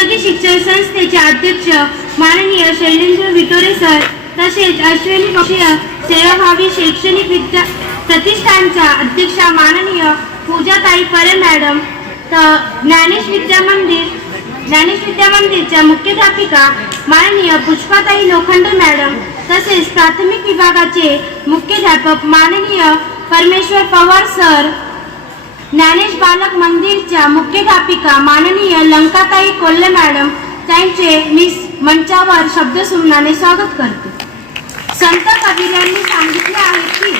उन्नती शिक्षण संस्थेचे अध्यक्ष माननीय शैलेंद्र विटोरे सर तसेच अश्विनी पक्षीय सेवाभावी शैक्षणिक विद्या प्रतिष्ठानच्या अध्यक्षा माननीय पूजाताई परे मॅडम तर ज्ञानेश विद्या मंदिर ज्ञानेश विद्या मंदिरच्या मुख्याध्यापिका माननीय पुष्पाताई लोखंडे मॅडम तसेच प्राथमिक विभागाचे मुख्याध्यापक माननीय परमेश्वर पवार सर ज्ञानेश बालक मंदिरच्या मुख्याध्यापिका माननीय लंकाताई कोल्हे मॅडम त्यांचे मी मंचावर शब्दसुमनाने स्वागत करते. संत कबीर यांनी सांगितले आहे की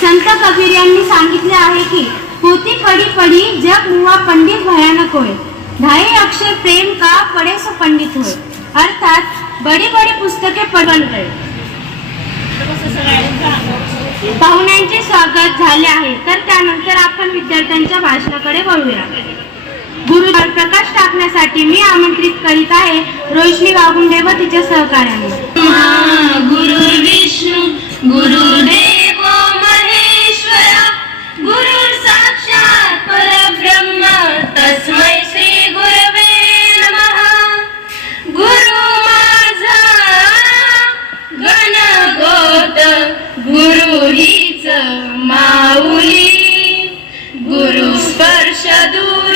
संत कबीर यांनी सांगितले आहे की होती पडी पडी जग मुवा पंडित भयानक होय. ढाई अक्षर प्रेम का पडे सो पंडित होय. अर्थात बडी बडी पुस्तके पडवण गए पाहुण्यांचे स्वागत झाले आहे. तर त्यानंतर आपण विद्यार्थ्यांच्या भाषणाकडे वळूया. गुरु प्रकाश टाकण्यासाठी मी आमंत्रित करीत आहे रोशनी वागुंडे व तिच्या सहकार्याने गुरु विष्णू गुरुदेव महेश्वरा गुरु साक्षात परब्रह्म तस्मै श्री गुरवे नमः. गुरु माझा गण गोत हीच माऊली. गुरु स्पर्श दूर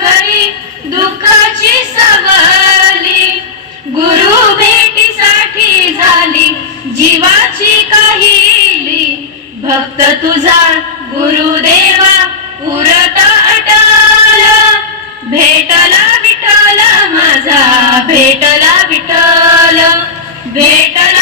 करी दुःखाची सवली. गुरु भेटीसाठी झाली जीवाची काहिली. भक्त तुझा गुरुदेवा उरत अटल. भेटला विठल माझा भेटला विठल भेटला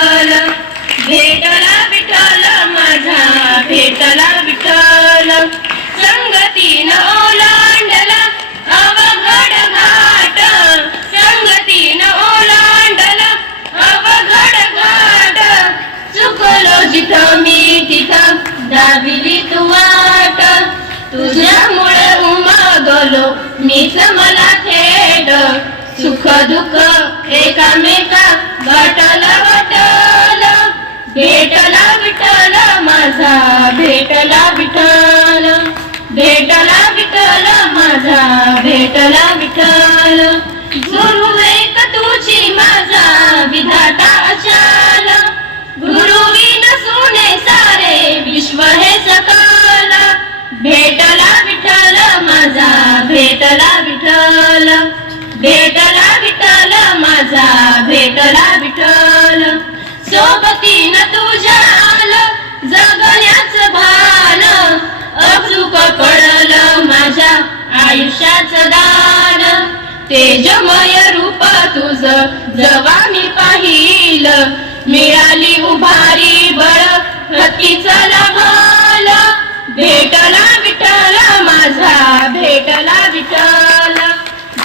जिथं मी तिथं. दाबिली तू वाट. तुझ्यामुळे उमगलो मीच मला थेट. सुख दुःख एकामेका वाटल वाटल. भेटला विठल माझा भेटला विठल भेटला विठल माझा भेटला विठ्ठल. भेटला विठ्ठल भेटला विठ्ठल माझा भेटला विठ्ठल. सोबतीन तुझ्या आलं जगण्याच भान. अचूक पडलं माझ्या आयुष्याच दान. तेजमय रूप तुझ जवा मी पाहिलं मिळाली उभारी बळ हतीचं लाभाल भेटला विठ्ठल माझा भेटला विठ्ठल.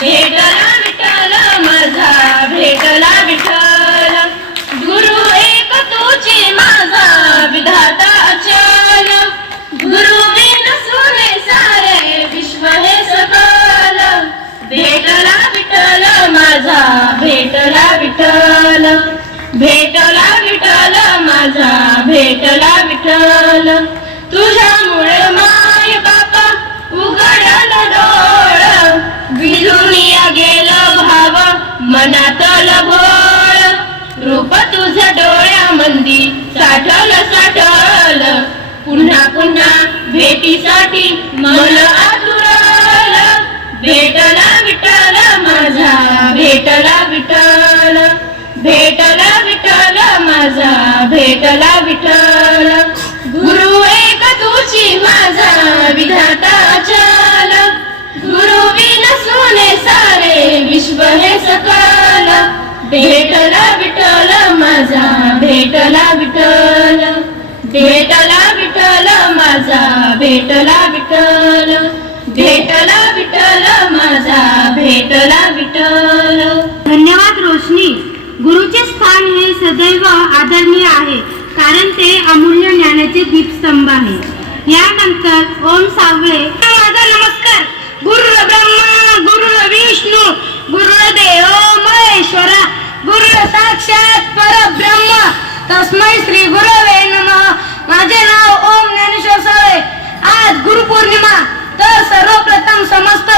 भेटला विठ्ठल माझा भेटला विठ्ठल. गुरु एक तुझे माझा विधाता अचल. गुरु बिन सुने सारे विश्व हे सकल. भेटला विठ्ठल माझा भेटला विठ्ठल. भेटला विठ्ठल माझा भेटला विठ्ठल. तुझ्यामुळे डोळ विलुनिया गेलं भाव मनातल भोळ रूप तुझं डोळ्यामंदी साठल साठल. पुन्हा पुन्हा भेटीसाठी मन आतुरल. भेटला विठ्ठल विश्व हे सकल भेटला विठल माझा भेटला विठल भेटला विठल माझा भेटला विठल भेटला विठल माझा भेटला विठल धन्यवाद रोशनी. गुरुचे स्थान हे सदैव आदरणीय आहे कारण ते अमूल्य ज्ञानाचे दीपस्तंभ आहे. यानंतर ओम सावळे. माझा नमस्कार. गुरु ब्रह्मा गुरु विष्णू गुरुदेव महेश्वरा गुरु साक्षात परब्रह्म. तस्मै श्री गुरवे नमः. माझे नाव ओम ज्ञानेश्वर सावळे आज गुरुपौर्णिमा. तर सर्वप्रथम समस्त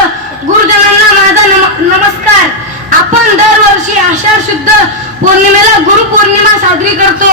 गुरुजनांना माझा नम- नमस्कार. आपण दरवर्षी आषाढ शुद्ध पौर्णिमेला गुरुपौर्णिमा साजरी करतो.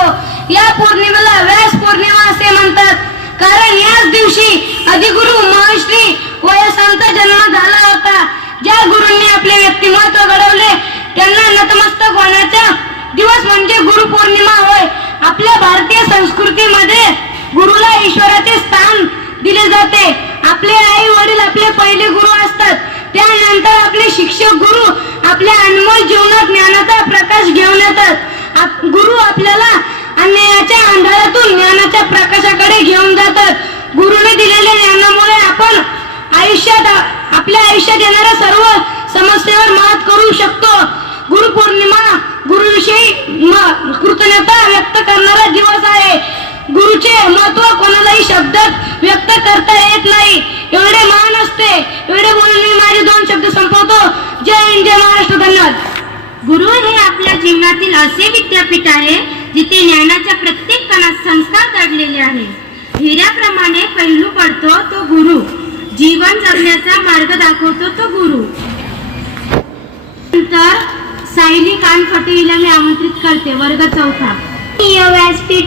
या पौर्णिमेला व्यास पौर्णिमा असे म्हणतात. कारण याच दिवशी अधिगुरु महर्षी वयसंत जन्म झाला होता. ज्या गुरूंनी आपले व्यक्तिमत्व घडवले त्यांना नतमस्तक होण्याचा दिवस म्हणजे गुरुपौर्णिमा होय. आपल्या भारतीय संस्कृतीमध्ये गुरुला ईश्वराचे स्थान दिले जाते. आपले आई वडील आपले पहिले गुरु असतात. त्यानंतर आपले शिक्षक गुरु आपल्या अनमोल जीवनात ज्ञानाचा प्रकाश घेऊन येतात. आप- गुरु आपल्याला अन्यायाच्या अंधारातून ज्ञानाच्या प्रकाशाकडे घेऊन जातात. गुरुने दिलेल्या ज्ञानामुळे आपण आयुष्यात आपल्या आयुष्यात येणाऱ्या सर्व समस्येवर मात करू शकतो. गुरुपौर्णिमा गुरुविषयी कृतज्ञता व्यक्त करणारा दिवस आहे. गुरुचे महत्त्व कोणालाही शब्दात व्यक्त करता येत नाही. एवढे महान असते. एवढे बोलून मी माझे दोन शब्द संपवतो. जय हिंद जय महाराष्ट्र धन्यवाद. गुरु हे आपल्या जीवनातील असे विद्यापीठ आहे जिथे ज्ञानाच्या प्रत्येक कणात संस्कार दडलेले आहे हिऱ्याप्रमाणे पैलू पडतो तो गुरु. जीवन जगण्याचा मार्ग दाखवतो तो गुरु. सायली मी आमंत्रित करते. वर्ग चौथा. व्यासपीठ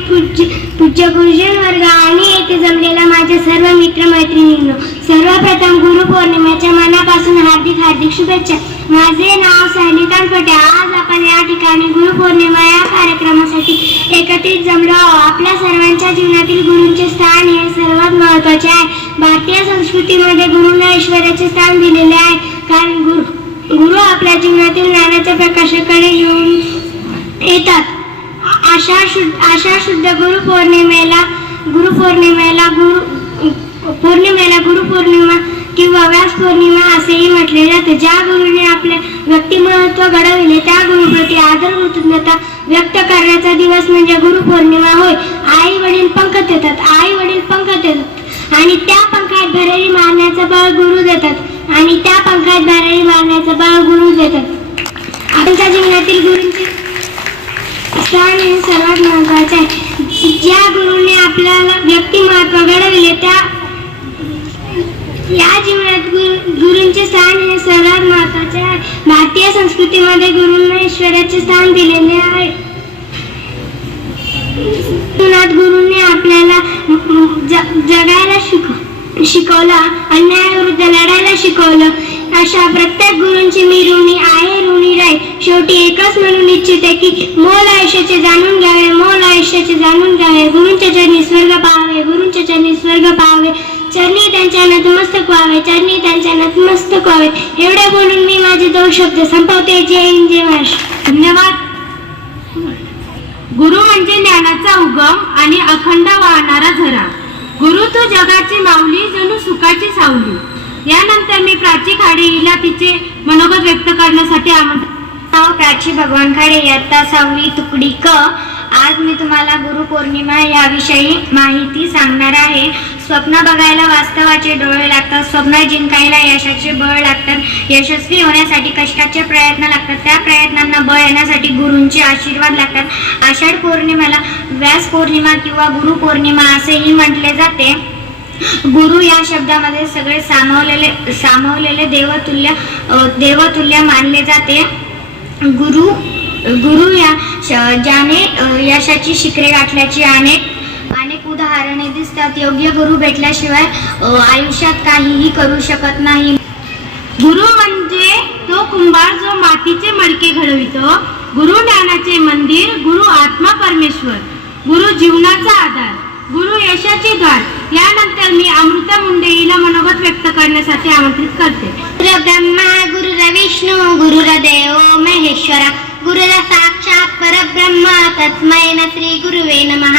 पूज्य गुरुजन वर्ग आणि येथे जमलेल्या माझ्या सर्व मित्रमैत्रिणींनो सर्वप्रथम गुरुपौर्णिमेच्या मनापासून हार्दिक हार्दिक शुभेच्छा. माझे नाव सायली कानपटे आज आपण या ठिकाणी गुरुपौर्णिमा या कार्यक्रमासाठी एकत्रित जमलो आहोत. आपल्या सर्वांच्या जीवनातील गुरूंचे स्थान हे सर्वात महत्त्वाचे आहे. भारतीय संस्कृतीमध्ये गुरूंना ईश्वराचे स्थान दिलेले आहे. कारण गुरु गुरु आपल्या जीवनातील ज्ञानाच्या प्रकाशाकडे घेऊन येतात. आषाढ शुद्ध आषाढ शुद्ध गुरुपौर्णिमेला गुरुपौर्णिमेला गुरु पौर्णिमेला गुरुपौर्णिमा किंवा व्यास पौर्णिमा असेही म्हटले जाते. ज्या गुरुने आपले व्यक्तिमत्व घडविले त्या गुरुप्रती आदर कृतज्ञता व्यक्त करण्याचा दिवस म्हणजे गुरुपौर्णिमा होय. आई वडील पंख देतात आई वडील पंख देतात आणि त्या पंखात भरेरी मारण्याचं बळ गुरु देतात. आणि त्या पंखात बाराही मारण्याचं बळ गुरु देतात आपल्या जीवनातील गुरूंचे स्थान हे सर्वात महत्त्वाचे आहे. ज्या गुरुने आपल्याला व्यक्तिमत्व घडविले त्या या जीवनात गुरु गुरूंचे स्थान हे सर्वात महत्त्वाचे आहे. भारतीय संस्कृतीमध्ये गुरूंना ईश्वराचे स्थान दिलेले आहे. शिकवलं. अन्यायाविरुद्ध लढायला शिकवलं. अशा प्रत्येक गुरूंची मी ऋणी आहे ऋणी राहील शेवटी एकच म्हणून इच्छिते की मोल आयुष्याचे जाणून घ्यावे मोल आयुष्याचे जाणून घ्यावे. गुरूंच्या चरणी स्वर्ग पाहावे गुरूंच्या चरणी स्वर्ग पाहावे. चरणी त्यांच्या नतमस्तक व्हावे चरणी त्यांच्या नतमस्तक व्हावे. एवढे बोलून मी माझे दोन शब्द संपवते. जय हिंद जय महाराष्ट्र. धन्यवाद. गुरु म्हणजे ज्ञानाचा उगम आणि अखंड वाहणारा झरा. गुरु तू जगाची माऊली जणू सुखाची सावली. यानंतर मी प्राची खाडे हिला तिचे मनोगत व्यक्त करण्यासाठी आमंत्रित प्राची भगवान खाडे इयत्ता सावली तुकडी क आज मी तुम्हाला गुरुपौर्णिमा याविषयी माहिती सांगणार आहे. स्वप्न बघायला वास्तवाचे डोळे लागतात. स्वप्न जिंकायला यशाचे बळ लागतात. यशस्वी होण्यासाठी कष्टाचे प्रयत्न लागतात. त्या प्रयत्नांना बळ येण्यासाठी गुरूंचे आशीर्वाद लागतात. आषाढ पौर्णिमेला व्यास पौर्णिमा किंवा गुरु पौर्णिमा असेही म्हटले जाते. गुरु या शब्दामध्ये सगळे सामावलेले सामावलेले देवतुल्य देवतुल्य मानले जाते. गुरु गुरु या श- ज्याने यशाची शिखरे गाठल्याची अनेक उदाहरणे दिसतात. योग्य गुरु भेटल्याशिवाय आयुष्यात काहीही करू शकत नाही. गुरु म्हणजे तो कुंभार जो मातीचे मडके घडवितो. गुरु ज्ञानाचे मंदिर गुरु आत्मा परमेश्वर गुरु जीवनाचा आधार गुरु यशाचे द्वार. यानंतर मी अमृता मुंडे हिला मनोगत व्यक्त करण्यासाठी आमंत्रित करते. गुरु ब्रह्मा गुरु विष्णू गुरुदेव महेश्वरा. गुरुर साक्षात परब्रह्म तस्मै श्री गुरुवे नमः.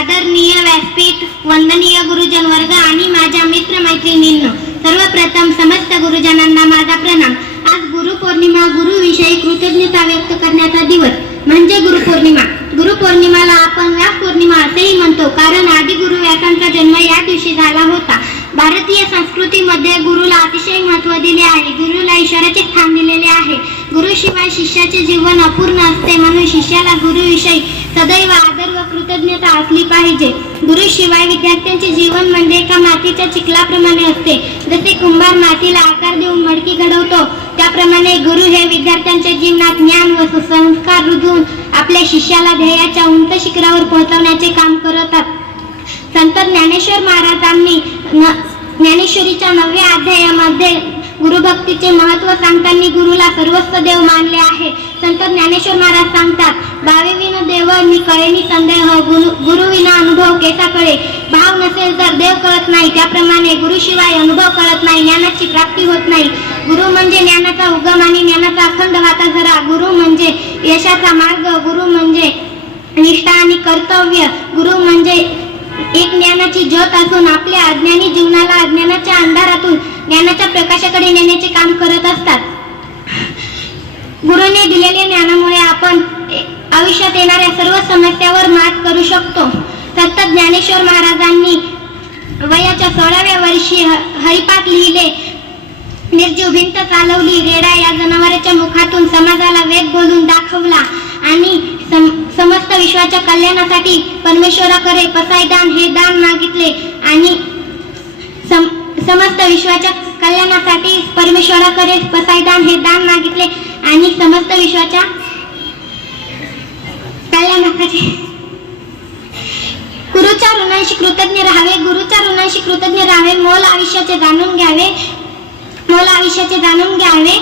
आदरणीय व्यासपीठ वंदनीय गुरुजन वर्ग आणि माझ्या मित्र मैत्रिणींनो सर्वप्रथम समस्त गुरुजनांना माझा प्रणाम. आज गुरुपौर्णिमा गुरुविषयी कृतज्ञता व्यक्त करण्याचा दिवस म्हणजे गुरुपौर्णिमा. गुरुपौर्णिमाला आपण व्यास पौर्णिमा असेही म्हणतो कारण आदि गुरु व्यासांचा जन्म या दिवशी झाला होता. भारतीय संस्कृतीमध्ये गुरुला अतिशय महत्त्व दिले आहे. गुरुला ईश्वराचे स्थान दिलेले आहे. गुरुशिवाय शिष्याचे जीवन अपूर्ण असते म्हणून शिष्याला गुरुविषयी सदैव आदर व कृतज्ञता असली पाहिजे. गुरुशिवाय विद्यार्थ्यांचे जीवन म्हणजे एका मातीच्या चिखलाप्रमाणे असते. जसे कुंभार मातीला आकार देऊन मडकी घडवतो त्याप्रमाणे गुरु हे विद्यार्थ्यांच्या जीवनात ज्ञान व सुसंस्कार रुजवून आपल्या शिष्याला ध्येयाच्या उंच शिखरावर पोहोचवण्याचे काम करतात. संत ज्ञानेश्वर महाराजांनी न- ज्ञानेश्वरीच्या नवव्या अध्यायामध्ये गुरुभक्तीचे महत्त्व सांगताना गुरुला सर्वस्व देव मानले आहे. संत ज्ञानेश्वर महाराज सांगतात भावे विन देव मी कळेनी संदेह गुरु गुरुविना अनुभव केसा कळे? भाव नसेल तर देव कळत नाही त्याप्रमाणे गुरुशिवाय अनुभव कळत नाही ज्ञानाची प्राप्ती होत नाही. गुरु म्हणजे ज्ञानाचा उगम आणि ज्ञानाचा अखंड वाता झरा गुरु म्हणजे यशाचा मार्ग गुरु म्हणजे निष्ठा आणि कर्तव्य. गुरु म्हणजे एक ज्ञानाची ज्योत असून आपल्या अज्ञानी जीवनाला अज्ञानाच्या अंधारातून ज्ञानाच्या प्रकाशाकडे नेण्याचे काम करत असतात. गुरुने दिलेल्या ज्ञानामुळे आपण ए- आयुष्यात येणाऱ्या सर्व समस्यावर मात करू शकतो. सतत ज्ञानेश्वर महाराजांनी वयाच्या सोळाव्या वर्षी ह- हरिपाठ लिहिले. निर्जीव भिंत चालवली. रेडा या जनावराच्या मुखातून समाजाला वेद बोलून दाखवला आणि सम- समस्त विश्वाच्या कल्याणासाठी परमेश्वराकडे पसायदान हे दान मागितले आणि सम- समस्त विश्वाच्या कल्याणासाठी परमेश्वराकडे पसायदान हे दान मागितले आणि समस्त विश्वाच्या कल्याणासाठी गुरुच्या ऋणांशी कृतज्ञ राहावे गुरुच्या ऋणांशी कृतज्ञ राहावे मोल आयुष्याचे जाणून घ्यावे मोल आयुष्याचे जाणून घ्यावे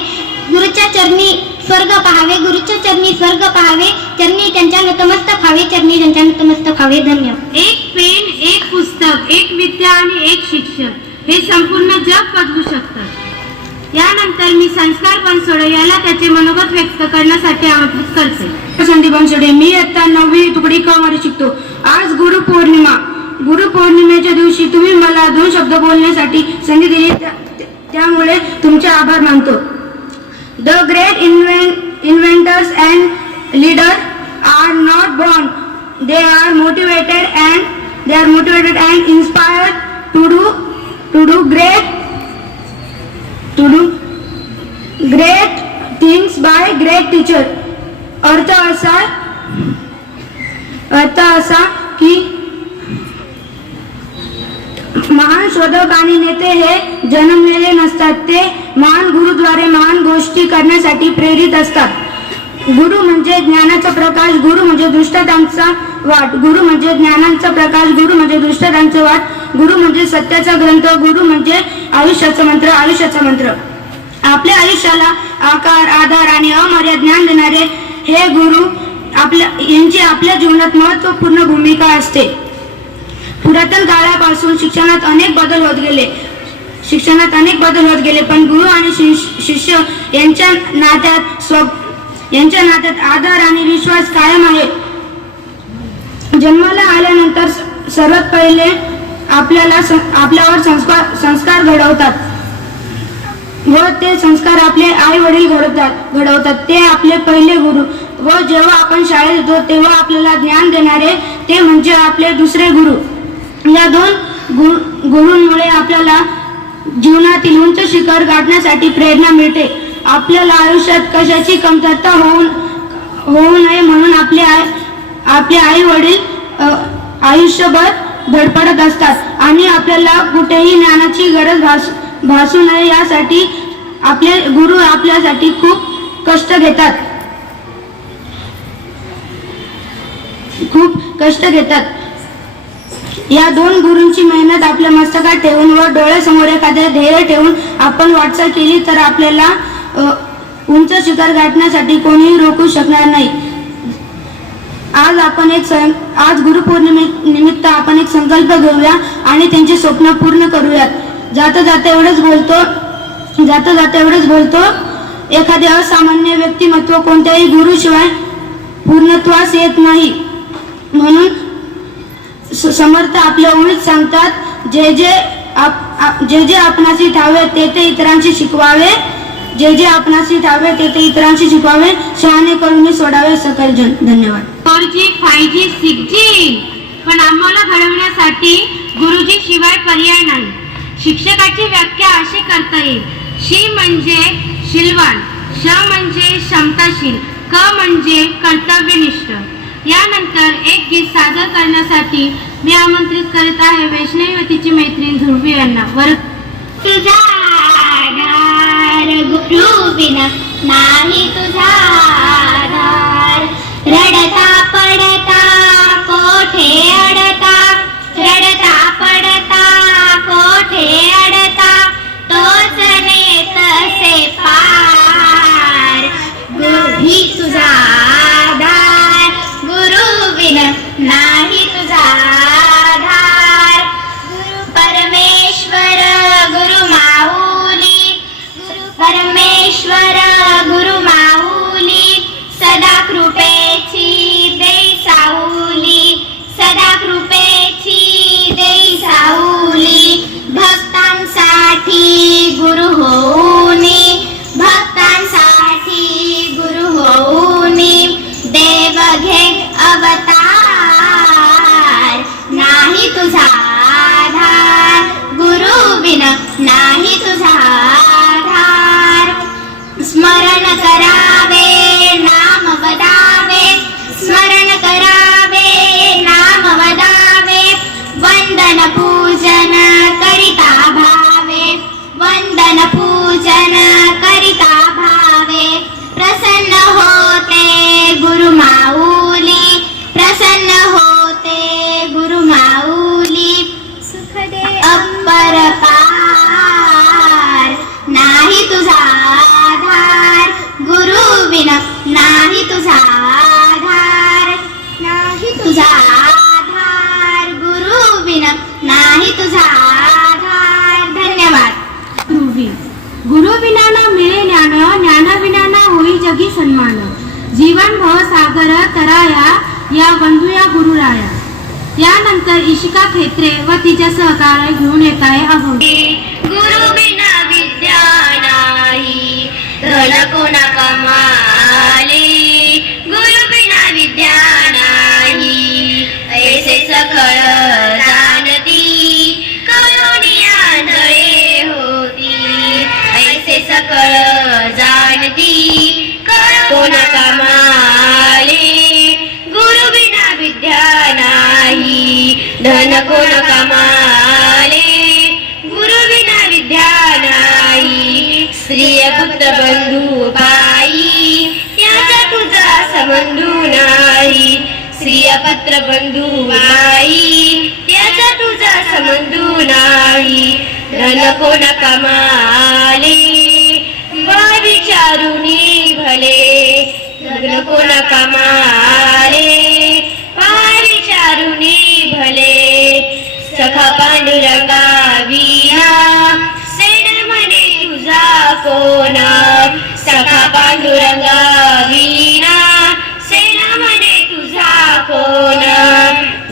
गुरुच्या चरणी स्वर्ग पहावे गुरुच्या चरणी स्वर्ग पहावे चरणी त्यांच्या नतमस्तक व्हावे चरणी त्यांच्या नतमस्तक व्हावे. धन्य एक पेन एक पुस्तक एक विद्या आणि एक शिक्षक. हे संपूर्ण जग बदलू शकतात यानंतर मी संस्कार बनसोडे याला त्याचे मनोगत व्यक्त करण्यासाठी आमंत्रित करते. संदीप बनसोडे मी आता नववी तुकडी क मध्ये शिकतो. आज गुरुपौर्णिमा गुरुपौर्णिमेच्या दिवशी तुम्ही मला दोन शब्द बोलण्यासाठी संधी दिली. त्यामुळे तुमचे आभार मानतो. The great invent inventors and leader are not born they are motivated and they are motivated and inspired to do to do great to do great things by great teacher. अर्थ असा अर्थ असा की महान शोधक आणि नेते हे जन्मलेले नसतात. ते महान गुरुद्वारे महान गोष्टी करण्यासाठी प्रेरित असतात. गुरु म्हणजे ज्ञानाचा प्रकाश गुरु म्हणजे दृष्टांतांचा वाट गुरु म्हणजे ज्ञानांचा प्रकाश गुरु म्हणजे दृष्टांतांचा वाट. गुरु म्हणजे सत्याचा ग्रंथ गुरु म्हणजे आयुष्याचा मंत्र आयुष्याचा मंत्र. आपल्या आयुष्याला आकार आधार आणि अमर्याद ज्ञान देणारे हे गुरु आपल्या यांची आपल्या जीवनात महत्त्वपूर्ण भूमिका असते. पुरातन काळापासून शिक्षणात अनेक बदल होत गेले. शिक्षणात अनेक बदल होत गेले पण गुरु आणि शिष्य यांच्या नात्यात स्व यांच्या नात्यात आधार आणि विश्वास कायम आहे. जन्माला आल्यानंतर सर्वात पहिले आपल्याला आपल्यावर संस्कार संस्कार घडवतात. व ते संस्कार आपले आई वडील घडवतात घडवतात. ते आपले पहिले गुरु. व जेव्हा आपण शाळेत येतो तेव्हा आपल्याला ज्ञान देणारे ते म्हणजे आपले दुसरे गुरु. या दोन गुरु गुरूंमुळे आपल्याला जीवनातील उंच शिखर गाठण्यासाठी प्रेरणा मिळते. आपल्याला आयुष्यात कशाची कमतरता होऊन होऊ नये म्हणून आपले आई आपले आई वडील आयुष्यभर धडपडत असतात. आणि आपल्याला कुठेही ज्ञानाची गरज भास भासू नये यासाठी आपले गुरु आपल्यासाठी खूप कष्ट घेतात. खूप कष्ट घेतात. या दोन गुरूंची मेहनत आपल्या मस्तकात ठेवून व डोळ्यासमोर एखादे ध्येय ठेवून आपण वाटचाल केली तर आपल्याला उंच शिखर गाठण्यासाठी कोणीही रोखू शकणार नाही. आज आपण एक सं आज गुरुपौर्णिमे निमित्त आपण एक संकल्प घेऊया आणि त्यांचे स्वप्न पूर्ण करूयात. जाता जाता एवढंच बोलतो जाता जाता एवढंच बोलतो एखादे असामान्य व्यक्तिमत्व कोणत्याही गुरुशिवाय पूर्णत्वास येत नाही. म्हणून स- समर्थ आपल्या ओळीत सांगतात जे जे आप आप- जे जे आपणाशी ठावे ते ते इतरांशी शिकवावे जे जे आपणाशी ठावे ते ते इतरांशी शिकवावे शहाणे करून सोडावे सकल जन धन्यवाद. Four G five G six G पण आम्हाला घडवण्यासाठी गुरुजी शिवाय पर्याय नाही. शिक्षकाची व्याख्या अशी करता येईल. शी म्हणजे शिलवान श म्हणजे क्षमताशील क म्हणजे कर्तव्यनिष्ठ. यानंतर एक गीत सादर करण्यासाठी मी आमंत्रित करीत आहे वैष्णवीतीची मैत्रीण ध्रुवी यांना. वर तुझा गुरु बिना नाही तुझा रडता गुण कमाली कमाले गुरु बिना विद्या नाही स्त्रिय पुत्र बंधू पायी त्याचा तुझा संबंधू नाही. स्त्रिय पुत्र बंधू पायी त्याचा तुझा संबंधू नाही. धन कोण कमाली बा विचारुनी भले. लग्न कोण कमाले कोण सखा पांडुरंगा विना सेड म्हणे तुझा कोण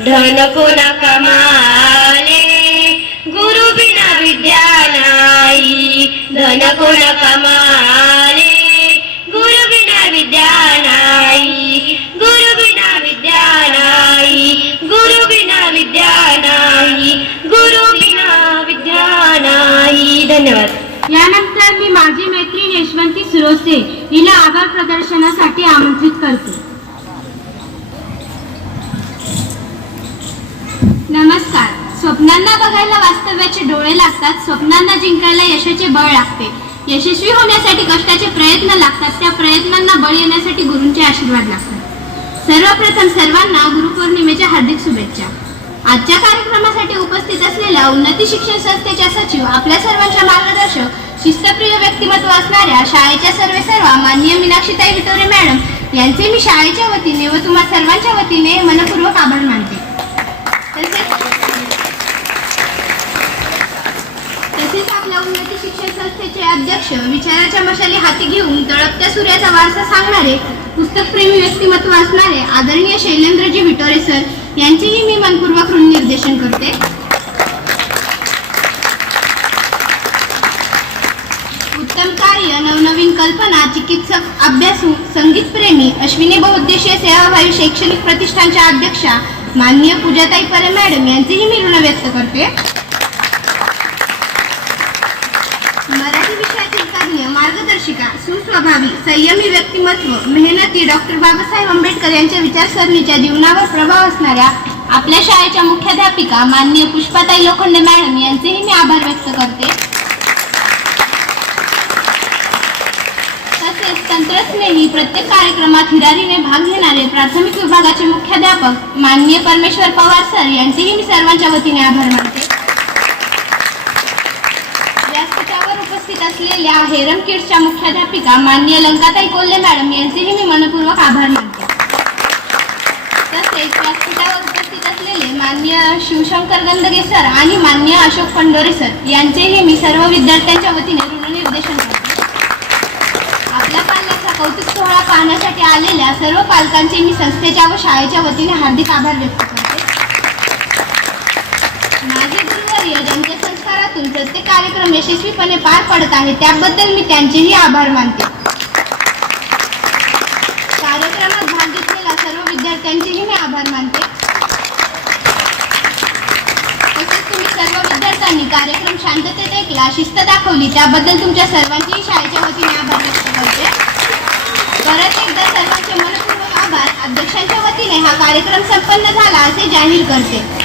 धन कोणा कमाले? गुरु बिना विद्या नाही. धन कोणा कमाले? गुरु बिना विद्या नाही. गुरु बिना विद्या नाही. गुरु बिना विद्या नाही. गुरु बिना विद्या नाही. धन्यवाद. यानंतर मी माझी मैत्रीण यशवंती सुरोसे हिला आभार प्रदर्शनासाठी आमंत्रित करते. नमस्कार. स्वप्नांना बघायला वास्तव्याचे डोळे लागतात स्वप्नांना जिंकायला यशाचे बळ लागते. यशस्वी होण्यासाठी कष्टाचे प्रयत्न लागतात त्या प्रयत्नांना बळ येण्यासाठी गुरूंचे आशीर्वाद लागतात. सर्वप्रथम सर्वांना गुरुपौर्णिमेच्या हार्दिक शुभेच्छा. आजच्या कार्यक्रमासाठी उपस्थित असलेल्या उन्नती शिक्षण संस्थेच्या सचिव आपल्या सर्वांच्या मार्गदर्शक शिस्तप्रिय व्यक्तिमत्व असणाऱ्या शाळेच्या सर्वे सर्व माननीय मीनाक्षीताई विटोरे मॅडम यांचे मी शाळेच्या वतीने व तुम्हा सर्वांच्या वतीने मनपूर्वक आभार मानते. तसेच तसेच आपल्या उन्नती शिक्षण संस्थेचे अध्यक्ष विचाराच्या मशाली हाती घेऊन तळपत्या सूर्याचा वारसा सांगणारे पुस्तकप्रेमी व्यक्तिमत्व असणारे आदरणीय शैलेंद्रजी विटोरे सर यांचेही मी मनपूर्वक निर्देशन करते. उत्तम कार्य नवनवीन कल्पना चिकित्सक अभ्यासू संगीतप्रेमी अश्विनी बहुउद्देशीय सेवाभावी शैक्षणिक प्रतिष्ठानच्या अध्यक्षा माननीय पूजाताई परे मॅडम यांचेही मी ऋण व्यक्त करते. मार्गदर्शिका सुस्वभावी संयमी व्यक्तिमत्व मेहनती डॉक्टर बाबासाहेब आंबेडकर यांच्या विचारसरणीच्या जीवनावर प्रभाव असणाऱ्या आपल्या शाळेच्या मुख्याध्यापिका माननीय पुष्पाताई लोखंडे मॅडम यांचेही मी आभार व्यक्त करते. तसेच तंत्रस्नेही प्रत्येक कार्यक्रमात हिरारीने भाग घेणारे प्राथमिक विभागाचे मुख्याध्यापक माननीय परमेश्वर पवार सर यांचेही मी सर्वांच्या वतीने आभार मानते व्यासपीठावर उपस्थित हेरम किड्सच्या मुख्याध्यापिका माननीय लंकाताई कोल्हे मॅडम यांचेही मी मनपूर्वक आभार मानते. तसेच व्यासपीठावर उपस्थित असलेले माननीय शिवशंकर गंदगे सर आणि माननीय अशोक पंडोरे सर यांचेही मी सर्व विद्यार्थ्यांच्या वतीने ऋणनिर्देशन करते. आपल्या पाल्याचा कौतुक सोहळा पाहण्यासाठी आलेल्या सर्व पालकांचे मी संस्थेच्या व शाळेच्या वतीने हार्दिक आभार व्यक्त करते माझे गुरुवर्य ज्यांच्या तुमचं प्रत्येक कार्यक्रम यशस्वीपणे पार पडत आहे त्याबद्दल मी त्यांचेही आभार मानते. कार्यक्रमात भाग घेतलेल्या सर्व विद्यार्थ्यांचेही मी आभार मानते. तसेच तुम्ही सर्व विद्यार्थ्यांनी कार्यक्रम शांततेत ऐकला शिस्त दाखवली त्याबद्दल तुमच्या सर्वांचेही शाळेच्या वतीने आभार व्यक्त करते. परत एकदा सर्वांचे मनपूर्वक आभार. अध्यक्षांच्या वतीने हा कार्यक्रम संपन्न झाला असे जाहीर करते.